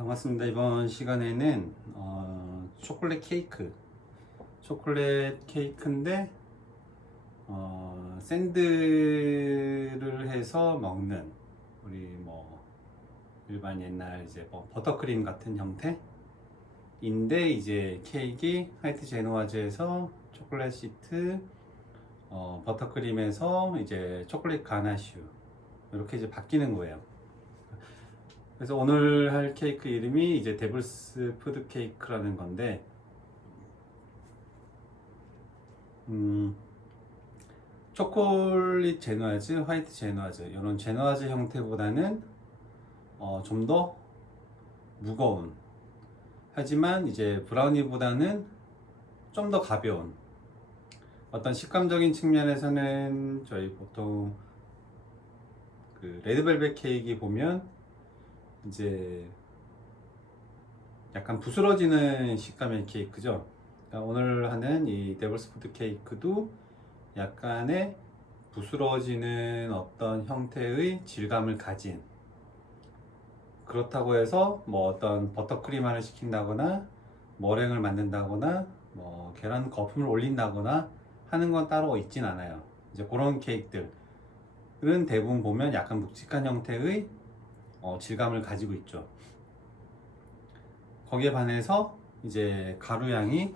반갑습니다. 이번 시간에는 초콜릿 케이크인데 샌드를 해서 먹는, 우리 뭐 일반 옛날 이제 뭐 버터크림 같은 형태인데, 이제 케이크 화이트 제노와즈에서 초콜릿 시트, 버터크림에서 이제 초콜릿 가나슈, 이렇게 이제 바뀌는 거예요. 그래서 오늘 할 케이크 이름이 이제 데블스 푸드 케이크라는 건데, 초콜릿 제노아즈, 화이트 제노아즈, 이런 제노아즈 형태보다는 좀 더 무거운, 하지만 이제 브라우니보다는 좀 더 가벼운, 어떤 식감적인 측면에서는 저희 보통 그 레드벨벳 케이크 보면 이제 약간 부스러지는 식감의 케이크죠. 그러니까 오늘 하는 이 데블스 푸드 케이크도 약간의 부스러지는 어떤 형태의 질감을 가진, 그렇다고 해서 뭐 어떤 버터크림을 시킨다거나 머랭을 만든다거나 뭐 계란 거품을 올린다거나 하는 건 따로 있진 않아요. 이제 그런 케이크들은 대부분 보면 약간 묵직한 형태의 질감을 가지고 있죠. 거기에 반해서 이제 가루 양이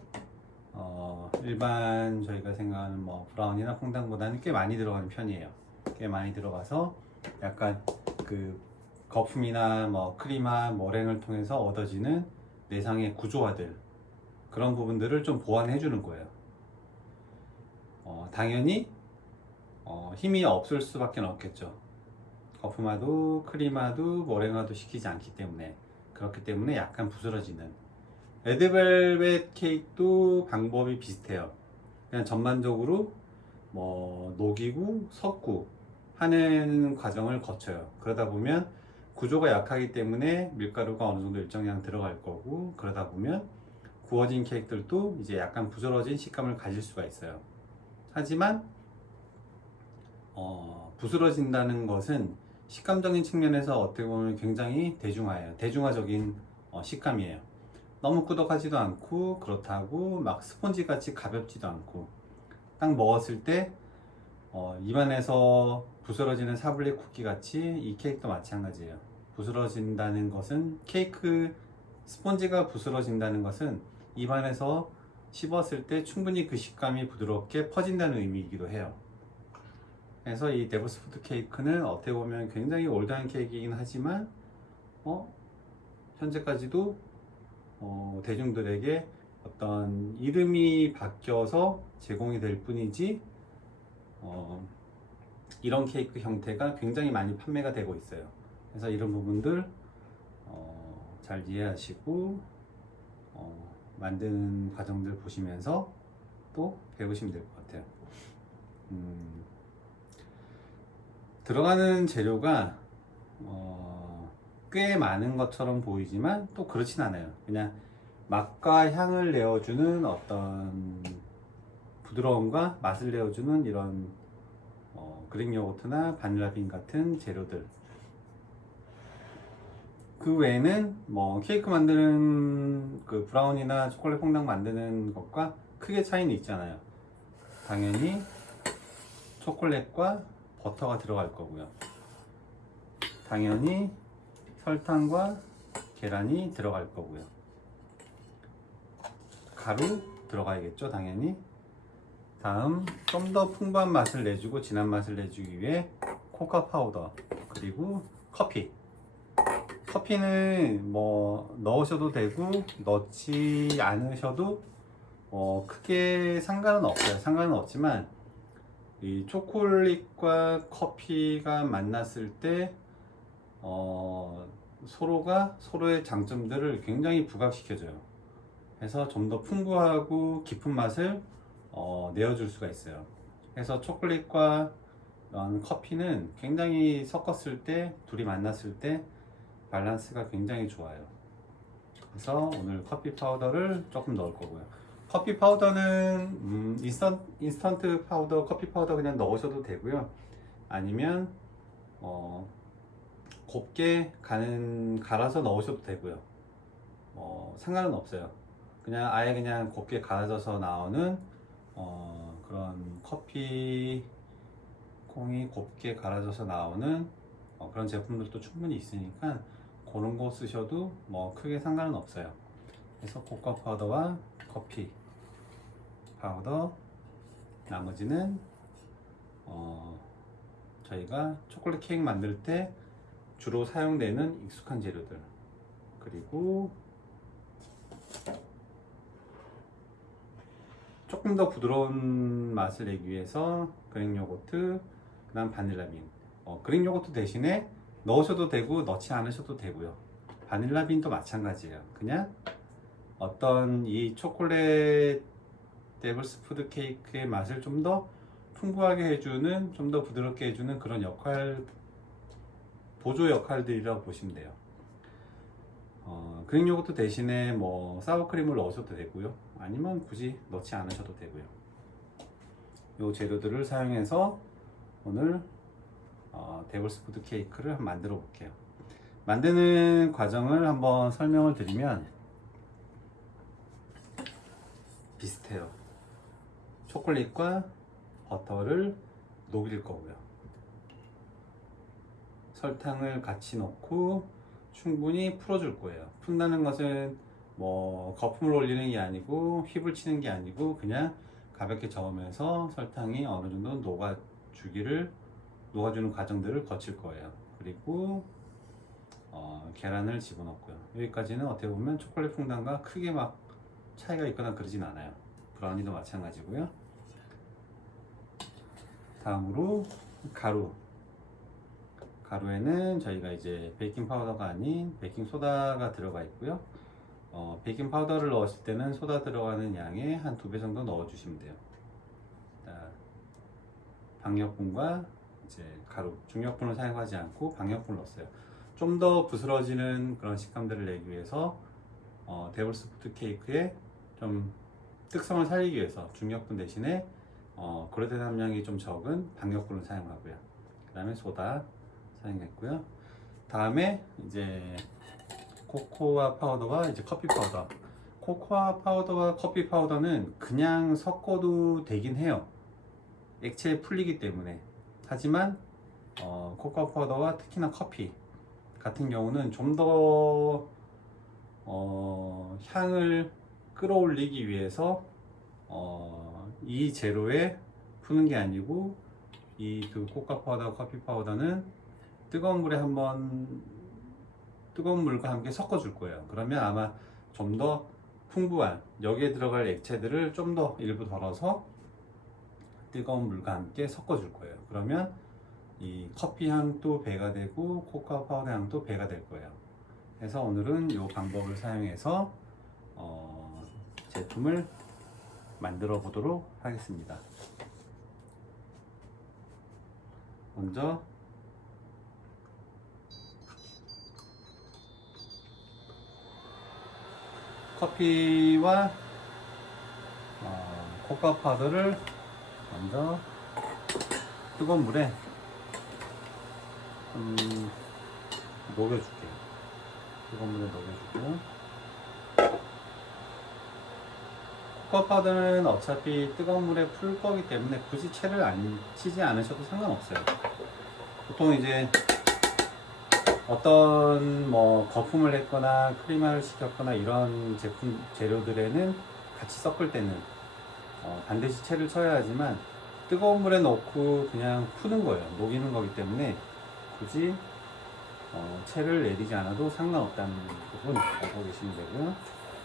일반 저희가 생각하는 뭐 브라운이나 퐁당보다는 꽤 많이 들어가는 편이에요. 꽤 많이 들어가서 약간 그 거품이나 뭐 크림화 머랭을 통해서 얻어지는 내상의 구조화들, 그런 부분들을 좀 보완해 주는 거예요. 당연히 힘이 없을 수밖에 없겠죠. 거품화도 크림화도 머랭화도 시키지 않기 때문에, 그렇기 때문에 약간 부스러지는. 레드벨벳 케이크도 방법이 비슷해요. 그냥 전반적으로 뭐 녹이고 섞고 하는 과정을 거쳐요. 그러다 보면 구조가 약하기 때문에 밀가루가 어느 정도 일정량 들어갈 거고, 그러다 보면 구워진 케이크들도 이제 약간 부스러진 식감을 가질 수가 있어요. 하지만 부스러진다는 것은 식감적인 측면에서 어떻게 보면 굉장히 대중화적인 식감이에요. 너무 꾸덕하지도 않고, 그렇다고 막 스폰지 같이 가볍지도 않고, 딱 먹었을 때 입안에서 부스러지는 사블리 쿠키 같이 이 케이크도 마찬가지예요. 부스러진다는 것은, 케이크 스폰지가 부스러진다는 것은 입안에서 씹었을 때 충분히 그 식감이 부드럽게 퍼진다는 의미이기도 해요. 그래서 이 데블스 푸드 케이크는 어떻게 보면 굉장히 올드한 케이크이긴 하지만 현재까지도 대중들에게 어떤 이름이 바뀌어서 제공이 될 뿐이지 이런 케이크 형태가 굉장히 많이 판매가 되고 있어요. 그래서 이런 부분들 잘 이해하시고 만드는 과정들 보시면서 또 배우시면 될 것 같아요. 들어가는 재료가 꽤 많은 것처럼 보이지만 또 그렇진 않아요. 그냥 맛과 향을 내어주는 어떤 부드러움과 맛을 내어주는 이런 그릭 요거트나 바닐라빈 같은 재료들, 그 외에는 뭐 케이크 만드는 그 브라운이나 초콜릿 퐁당 만드는 것과 크게 차이는 있잖아요. 당연히 초콜릿과 버터가 들어갈 거고요. 당연히 설탕과 계란이 들어갈 거고요. 가루 들어가야겠죠, 당연히. 다음, 좀 더 풍부한 맛을 내주고 진한 맛을 내주기 위해 코코아 파우더, 그리고 커피는 뭐 넣으셔도 되고 넣지 않으셔도 크게 상관은 없어요. 상관은 없지만 이 초콜릿과 커피가 만났을 때 서로가 서로의 장점들을 굉장히 부각시켜줘요. 그래서 좀 더 풍부하고 깊은 맛을 내어줄 수가 있어요. 그래서 초콜릿과 커피는 굉장히 섞었을 때, 둘이 만났을 때 밸런스가 굉장히 좋아요. 그래서 오늘 커피 파우더를 조금 넣을 거고요. 커피 파우더는 인스턴트 파우더, 커피 파우더 그냥 넣으셔도 되고요. 아니면 곱게 갈아서 넣으셔도 되고요. 상관은 없어요. 그냥 아예 그냥 곱게 갈아져서 나오는 그런 커피 콩이 곱게 갈아져서 나오는 그런 제품들도 충분히 있으니까 그런 거 쓰셔도 뭐 크게 상관은 없어요. 그래서 코코아 파우더와 커피 파우더, 나머지는 저희가 초콜릿 케이크 만들 때 주로 사용되는 익숙한 재료들, 그리고 조금 더 부드러운 맛을 내기 위해서 그릭 요거트, 그 다음 바닐라빈. 그릭 요거트 대신에 넣으셔도 되고 넣지 않으셔도 되고요. 바닐라빈도 마찬가지예요. 그냥 어떤 이 초콜릿 데블스 푸드 케이크의 맛을 좀 더 풍부하게 해주는, 좀 더 부드럽게 해주는 그런 보조 역할들이라고 보시면 돼요. 그릭 요거트 대신에 뭐 사워크림을 넣으셔도 되고요. 아니면 굳이 넣지 않으셔도 되고요. 이 재료들을 사용해서 오늘 데블스 푸드 케이크를 한번 만들어 볼게요. 만드는 과정을 한번 설명을 드리면 비슷해요. 초콜릿과 버터를 녹일 거고요. 설탕을 같이 넣고 충분히 풀어줄 거예요. 푼다는 것은 뭐 거품을 올리는 게 아니고 휘불 치는 게 아니고 그냥 가볍게 저으면서 설탕이 어느 정도 녹아주는 과정들을 거칠 거예요. 그리고 계란을 집어넣고요. 여기까지는 어떻게 보면 초콜릿 퐁당과 크게 막 차이가 있거나 그러진 않아요. 브라우니도 마찬가지고요. 다음으로 가루에는 저희가 이제 베이킹 파우더가 아닌 베이킹 소다가 들어가 있고요. 베이킹 파우더를 넣었을 때는 소다 들어가는 양의 한 2배 정도 넣어 주시면 돼요. 박력분과 이제 가루, 중력분을 사용하지 않고 박력분을 넣었어요. 좀 더 부스러지는 그런 식감들을 내기 위해서 데블스 푸드 케이크의 좀 특성을 살리기 위해서 중력분 대신에 글루텐 함량이 좀 적은 박력분을 사용하고요. 그 다음에 소다 사용했고요. 다음에 이제 코코아 파우더와 이제 커피 파우더. 코코아 파우더와 커피 파우더는 그냥 섞어도 되긴 해요. 액체에 풀리기 때문에. 하지만 코코아 파우더와 특히나 커피 같은 경우는 좀 더 향을 끌어올리기 위해서 이 재료에 푸는 게 아니고 이 그 코코아 파우더, 커피 파우더는 뜨거운 물과 함께 섞어 줄 거예요. 그러면 아마 좀 더 풍부한, 여기에 들어갈 액체들을 좀 더 일부 덜어서 뜨거운 물과 함께 섞어 줄 거예요. 그러면 이 커피 향도 배가 되고 코코아 파우더 향도 배가 될 거예요. 그래서 오늘은 이 방법을 사용해서 제품을 만들어 보도록 하겠습니다. 먼저 커피와 코코아 파우더를 먼저 뜨거운 물에 녹여줄게요. 뜨거운 물에 녹여주고, 코코아 파우더는 어차피 뜨거운 물에 풀 거기 때문에 굳이 채를 안 치지 않으셔도 상관없어요. 보통 이제 어떤 뭐 거품을 했거나 크리마를 시켰거나 이런 재료들에는 같이 섞을 때는 반드시 채를 쳐야 하지만 뜨거운 물에 넣고 그냥 푸는 거예요. 녹이는 거기 때문에 굳이 채를 내리지 않아도 상관없다는 부분 알고 계시면 되고요.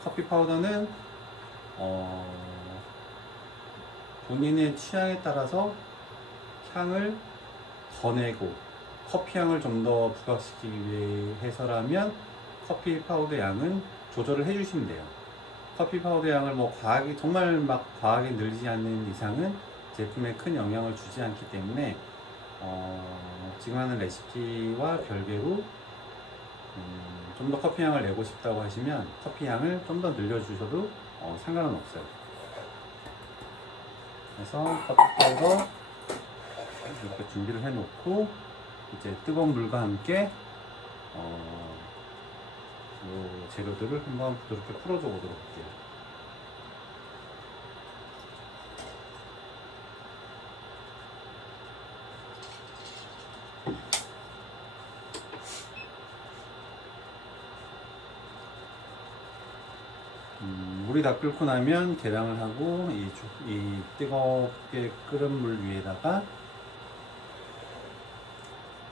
커피 파우더는 본인의 취향에 따라서 향을 더 내고 커피 향을 좀 더 부각시키기 위해서라면 커피 파우더 양은 조절을 해주시면 돼요. 커피 파우더 양을 뭐 정말 막 과하게 늘리지 않는 이상은 제품에 큰 영향을 주지 않기 때문에 지금 하는 레시피와 별개로 좀 더 커피 향을 내고 싶다고 하시면 커피 향을 좀 더 늘려주셔도 상관은 없어요. 그래서 커피 파우더 이렇게 준비를 해놓고 이제 뜨거운 물과 함께 재료들을 한번 부드럽게 풀어줘 보도록 할게요. 물이 다 끓고 나면 계량을 하고 이 뜨겁게 끓은 물 위에다가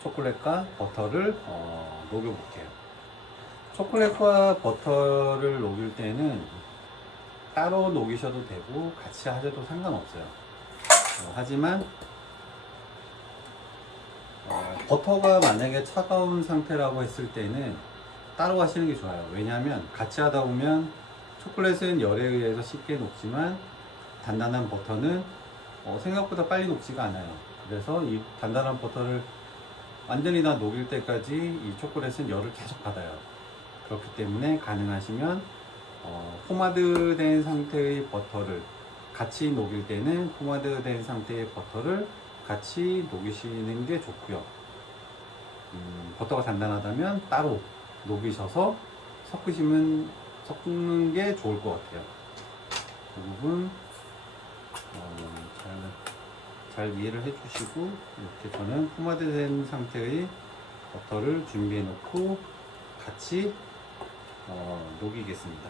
초콜릿과 버터를 녹여볼게요. 초콜릿과 버터를 녹일 때는 따로 녹이셔도 되고 같이 하셔도 상관없어요. 하지만 버터가 만약에 차가운 상태라고 했을 때는 따로 하시는 게 좋아요. 왜냐하면 같이 하다 보면 초콜릿은 열에 의해서 쉽게 녹지만 단단한 버터는 생각보다 빨리 녹지가 않아요. 그래서 이 단단한 버터를 완전히 다 녹일 때까지 이 초콜릿은 열을 계속 받아요. 그렇기 때문에 가능하시면 포마드된 상태의 버터를 같이 녹일 때는 포마드된 상태의 버터를 같이 녹이시는 게 좋고요. 버터가 단단하다면 따로 녹이셔서 섞는 게 좋을 것 같아요. 그 부분 잘 이해를 해주시고, 이렇게 저는 포마드된 상태의 버터를 준비해 놓고 같이 녹이겠습니다.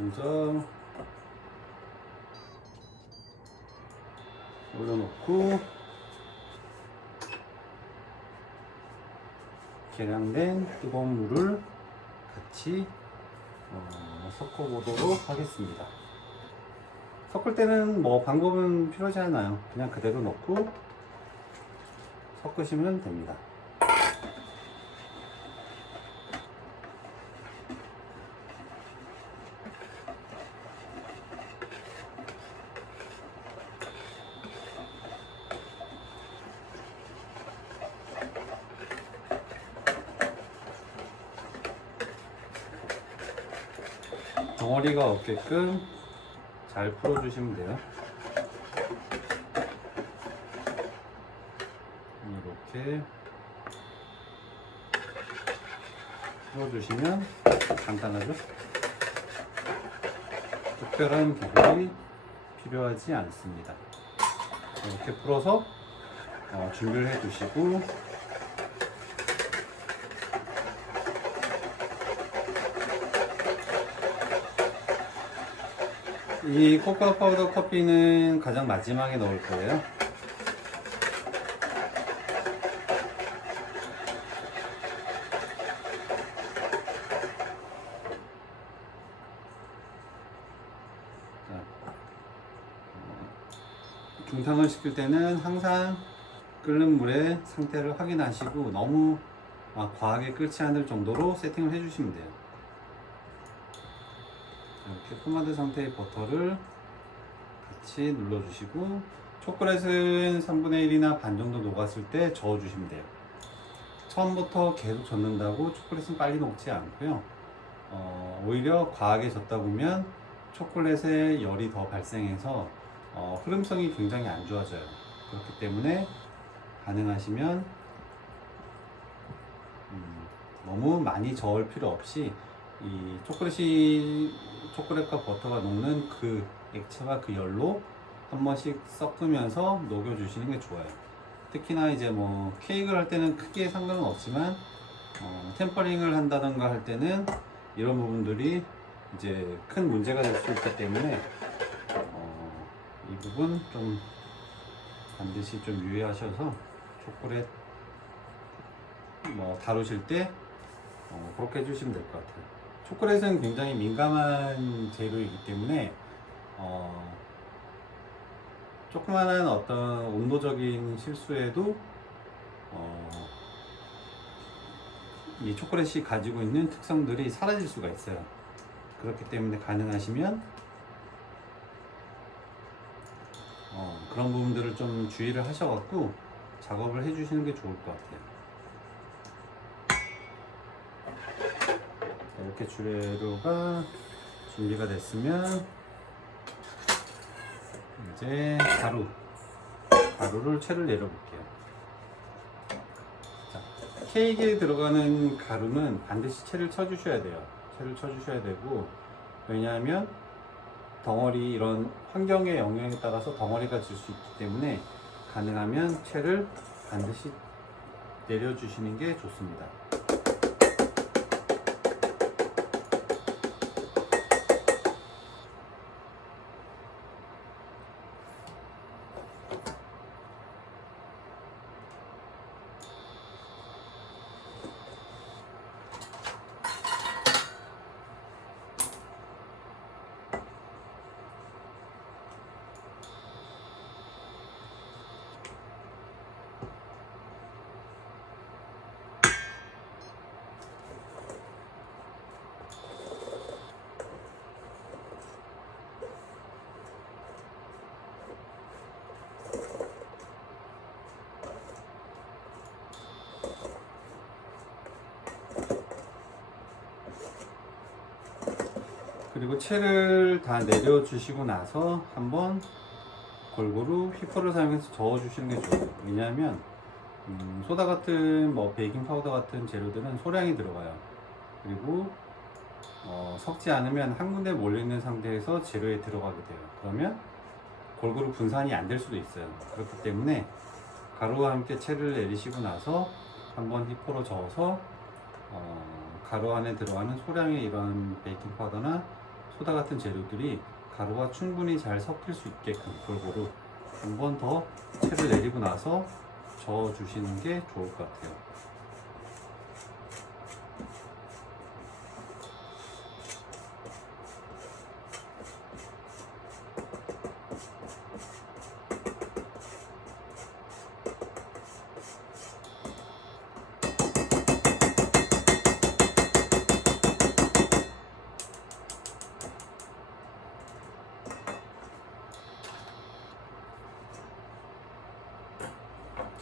먼저 올려놓고 계량된 뜨거운 물을 같이 섞어보도록 하겠습니다. 섞을 때는 뭐 방법은 필요하지 않아요. 그냥 그대로 넣고 섞으시면 됩니다. 덩어리가 없게끔 잘 풀어주시면 돼요. 이렇게 풀어주시면 간단하죠? 특별한 기술이 필요하지 않습니다. 이렇게 풀어서 준비를 해 두시고, 이 코코아 파우더 커피는 가장 마지막에 넣을 거예요. 중탕을 시킬 때는 항상 끓는 물의 상태를 확인하시고 너무 과하게 끓지 않을 정도로 세팅을 해주시면 돼요. 이렇게 포마드 상태의 버터를 같이 눌러주시고, 초콜릿은 3분의 1이나 반 정도 녹았을 때 저어주시면 돼요. 처음부터 계속 젓는다고 초콜릿은 빨리 녹지 않고요. 오히려 과하게 젓다 보면 초콜릿에 열이 더 발생해서 흐름성이 굉장히 안 좋아져요. 그렇기 때문에 가능하시면 너무 많이 저을 필요 없이 이 초콜릿과 버터가 녹는 그 액체와 그 열로 한 번씩 섞으면서 녹여주시는 게 좋아요. 특히나 이제 뭐 케이크를 할 때는 크게 상관은 없지만 템퍼링을 한다던가 할 때는 이런 부분들이 이제 큰 문제가 될 수 있기 때문에 이 부분 좀 반드시 좀 유의하셔서 초콜릿 다루실 때 그렇게 해주시면 될 것 같아요. 초콜릿은 굉장히 민감한 재료이기 때문에 조그만한 어떤 온도적인 실수에도 이 초콜릿이 가지고 있는 특성들이 사라질 수가 있어요. 그렇기 때문에 가능하시면 그런 부분들을 좀 주의를 하셔갖고 작업을 해주시는 게 좋을 것 같아요. 이렇게 주례로가 준비가 됐으면 이제 가루를 채를 내려볼게요. 자, 케이크에 들어가는 가루는 반드시 채를 쳐주셔야 돼요. 채를 쳐주셔야 되고, 왜냐하면 덩어리, 이런 환경의 영향에 따라서 덩어리가 질 수 있기 때문에 가능하면 채를 반드시 내려주시는 게 좋습니다. 그리고 채를 다 내려주시고 나서 한번 골고루 휘퍼를 사용해서 저어주시는 게 좋아요. 왜냐하면 소다 같은 베이킹 파우더 같은 재료들은 소량이 들어가요. 그리고 섞지 않으면 한 군데 몰려있는 상태에서 재료에 들어가게 돼요. 그러면 골고루 분산이 안 될 수도 있어요. 그렇기 때문에 가루와 함께 채를 내리시고 나서 한번 휘퍼로 저어서 가루 안에 들어가는 소량의 이런 베이킹 파우더나 소다 같은 재료들이 가루와 충분히 잘 섞일 수 있게끔 골고루 한 번 더 채를 내리고 나서 저어 주시는 게 좋을 것 같아요.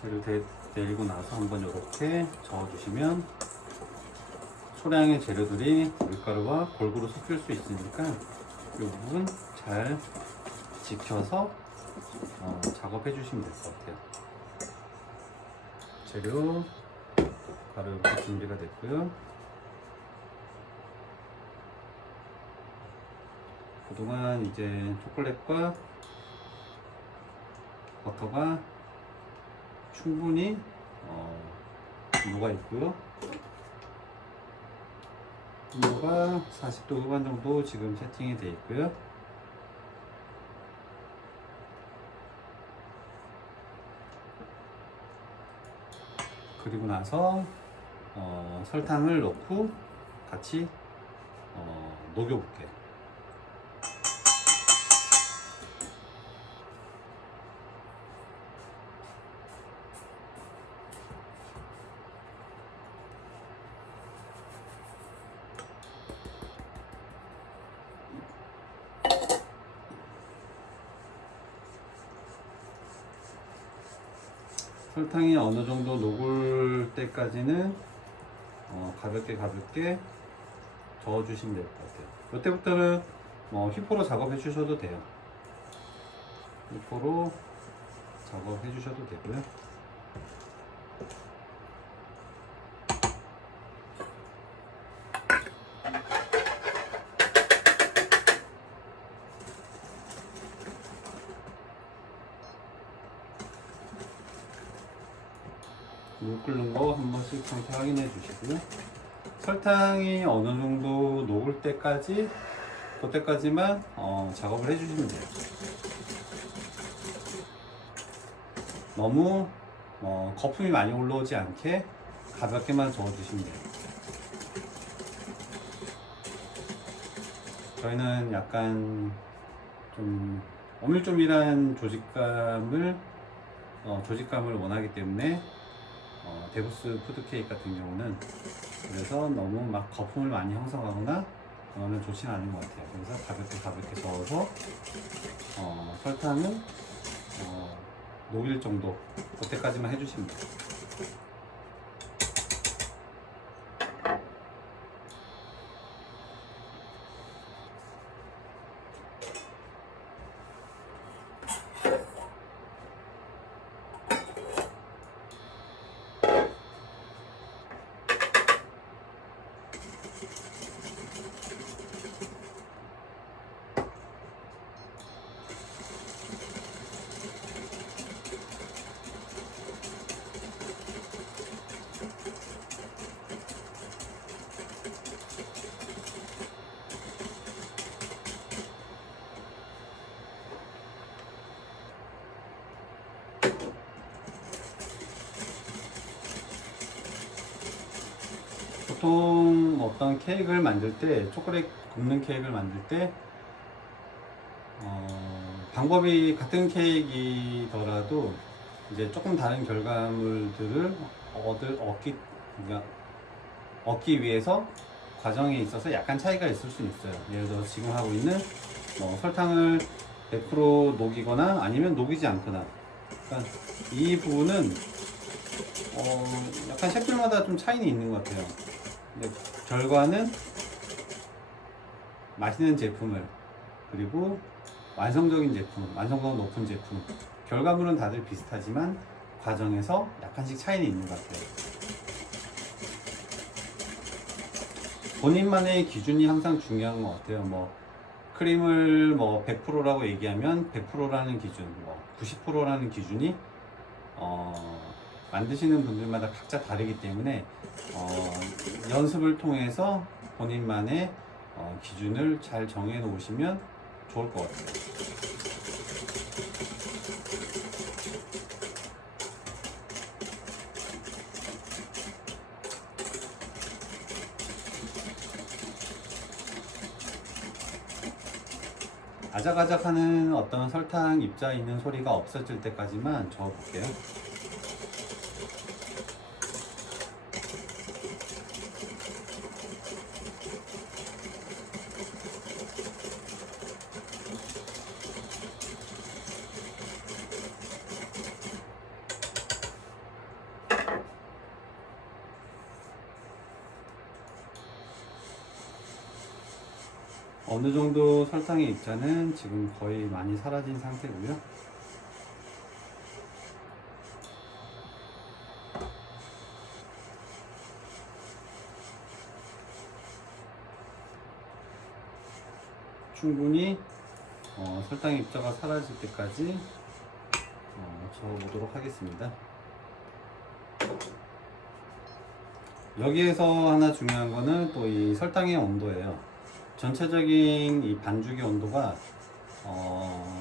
재료 내리고 나서 한번 이렇게 저어주시면 소량의 재료들이 밀가루와 골고루 섞일 수 있으니까 이 부분 잘 지켜서 작업해 주시면 될 것 같아요. 재료 가루 이렇게 준비가 됐고요. 그동안 이제 초콜릿과 버터가 충분히 녹아 있고요. 온도가 40도 후반 정도 지금 세팅이 되어 있고요. 그리고 나서 설탕을 넣고 같이 녹여볼게요. 설탕이 어느 정도 녹을 때까지는 가볍게 저어주시면 될 것 같아요. 이때부터는 휘포로 작업해 주셔도 돼요. 휘포로 작업해 주셔도 되고요. 물 끓는 거 한 번씩 상태 확인해 주시고요. 설탕이 어느 정도 녹을 때까지, 그때까지만 작업을 해 주시면 돼요. 너무 거품이 많이 올라오지 않게 가볍게만 저어 주시면 돼요. 저희는 약간 좀 오밀조밀한 조직감을 원하기 때문에 데브스 푸드케이크 같은 경우는, 그래서 너무 막 거품을 많이 형성하거나 그러면 좋지는 않은 것 같아요. 그래서 가볍게 저어서 설탕은 녹일 정도, 그때까지만 해주시면 돼요. 보통 어떤 케이크를 만들 때, 초콜릿 굽는 케이크를 만들 때 방법이 같은 케이크이더라도 이제 조금 다른 결과물들을 그러니까 얻기 위해서 과정에 있어서 약간 차이가 있을 수 있어요. 예를 들어 지금 하고 있는 설탕을 100% 녹이거나 아니면 녹이지 않거나, 그러니까 이 부분은 약간 셰프마다 좀 차이는 있는 것 같아요. 근데 결과는 맛있는 제품을, 그리고 완성적인 제품, 완성도 높은 제품, 결과물은 다들 비슷하지만 과정에서 약간씩 차이는 있는 것 같아요. 본인만의 기준이 항상 중요한 것 같아요. 크림을 100%라고 얘기하면 100%라는 기준, 90%라는 기준이 만드시는 분들마다 각자 다르기 때문에 연습을 통해서 본인만의 기준을 잘 정해 놓으시면 좋을 것 같아요. 아작아작하는 어떤 설탕 입자 있는 소리가 없어질 때까지만 저어볼게요. 어느 정도 설탕의 입자는 지금 거의 많이 사라진 상태고요. 충분히 설탕의 입자가 사라질 때까지 저어보도록 하겠습니다. 여기에서 하나 중요한 거는 또 이 설탕의 온도예요. 전체적인 이 반죽의 온도가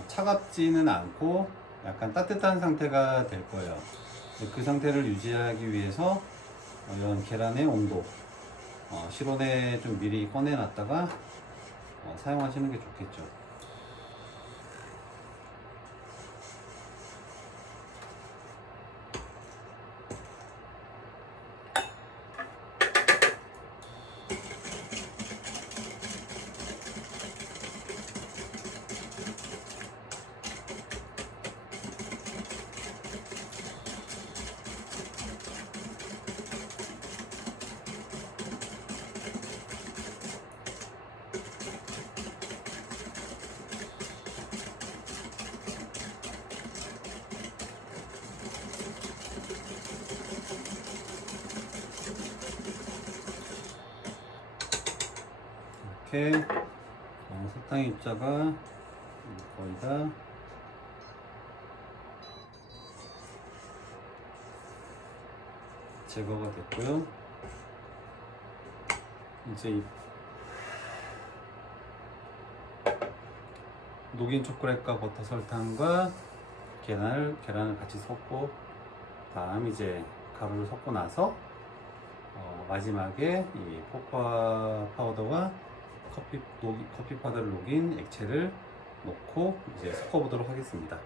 차갑지는 않고 약간 따뜻한 상태가 될 거예요. 그 상태를 유지하기 위해서 이런 계란의 온도, 실온에 좀 미리 꺼내 놨다가 사용하시는 게 좋겠죠. 이렇게 설탕의 입자가 거의 다 제거가 됐고요. 이제 녹인 초콜릿과 버터 설탕과 계란을 같이 섞고, 다음 이제 가루를 섞고 나서 마지막에 이 코코아 파우더와 커피 파우더를 녹인 액체를 넣고 이제 섞어보도록 하겠습니다.